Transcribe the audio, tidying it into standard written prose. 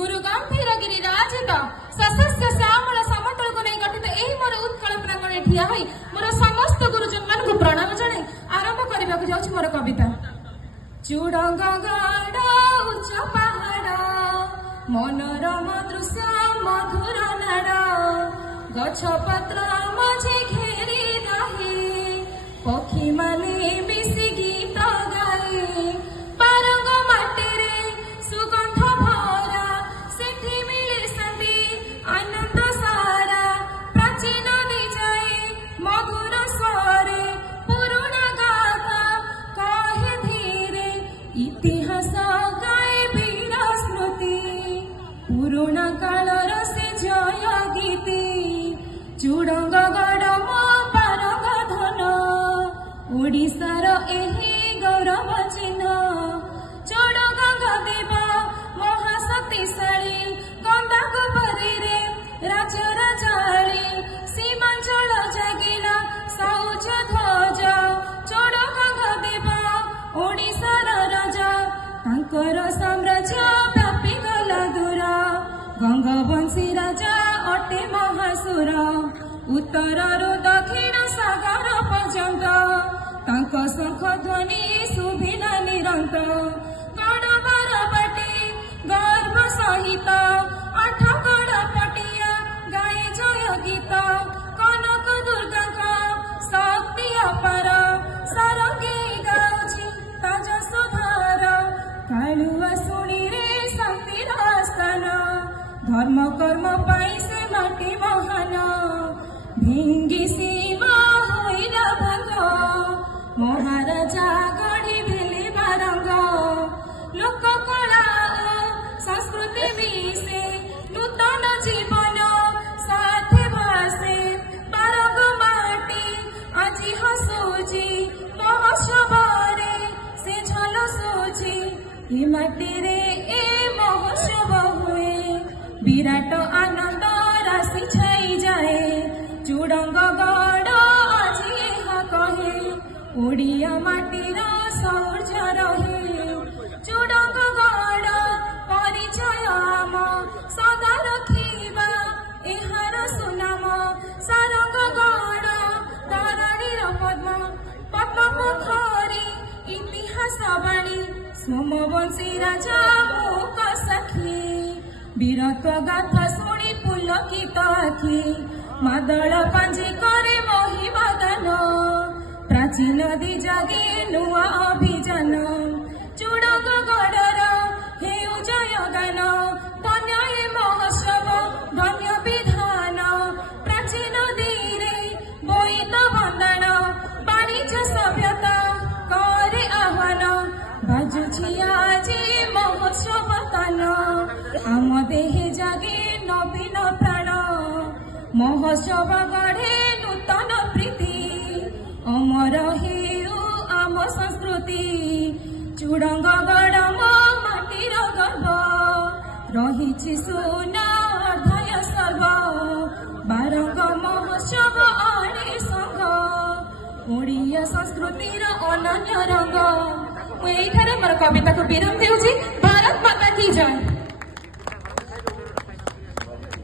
गुरु गंभीर गिरिराजित सशस्य श्यामल समतल को नहीं गठित यही मोर उत्कल प्रांगण ठिया होई मोर समस्त गुरुजन मान को प्रणाम जणाई आरंभ करबा को जाउछि मोर कविता। चूड़ंग गड़ उच्च पहाड़ मनोरम दृश्य मधुर नाड़ गछ पत्र मझे घेरी दही पक्षी माने मिसी गीत गाए पारंग माटीरे सुगंध भरा सेठी मिले शांति आनंद सारा प्राचीन निजाए मधुर स्वरे पुरुणा गाथा कहे धीरे इतिहास गाए वीर स्मृति पुरुणा कालर से जय गीति चूड़ंग गड़ मो पारंग धन ओडिशार एही गौरव चिन्ह चोड़गंग देव महाशक्तिशाली गंधा गोबरी राजा राजाली सीमांचल जागिला सौज ध्वज चोड़गंग देव ओडिशार राजा तांकर साम्राज्य व्यापी गला दूर गंगवंशी राजा अटे महासुर उत्तररु दक्षिण सागर पर्यंत तांक शंख ध्वनि शुभिला निरंतर गणबार बाटे गर्व सहित आठ गण पटिया गाए जय गीत कनक दुर्गा शक्ति अपार सारंगी गाउछि ताज सुधार कालुआ शुणी रे शांतिर स्थान धर्म कर्म पाई से माटी महान भिंगी सीमा होइला भंग महाराजा गढ़ी देले बारंग लोक कला संस्कृति मिसे नूतन जीवन साथे भासे बारंग माटी আজি हसुची महोत्सवरे से झलसुची ए माटी रे ए महोत्सव हुए विराट आनंद राशि छाई जाए चूड़ंग गड़ আজি कहे ओडिया माटीर सौर्य रहे चूड़ंग गड़ परिचय आम सदा रखिबा एहार सुनाम सारंग गड़ धरणीर पद्म पद्म पोखरी इतिहास बाणी सोमवंशी राजा मूक सखी वीरत्व गाथा शुणी पुलकित आखि मादल पांजी करे महिबादान प्राचीन दी जागे नुआ अभिजान चूड़ंग गड़र हेउ जय गान धन्य ए महोत्सव धन्य विधान प्राचीन दीरे बोईत बंदन वाणिज्य सभ्यता करे आह्वान बाजुछि আজি महोत्सव तान आम देहे जागे नवीन प्राण महोत्सव गढ़े नूतन प्रीति अमर हेउ आम संस्कृति चूड़ंग गड़ मो माटीर गर्व रहिछि सुना अध्याय सर्व बारंग महोत्सव आणे संग ओडिया संस्कृतिर अनन्य रंग एठारे मोर कविता को विराम देउछि। भारत माता की जय।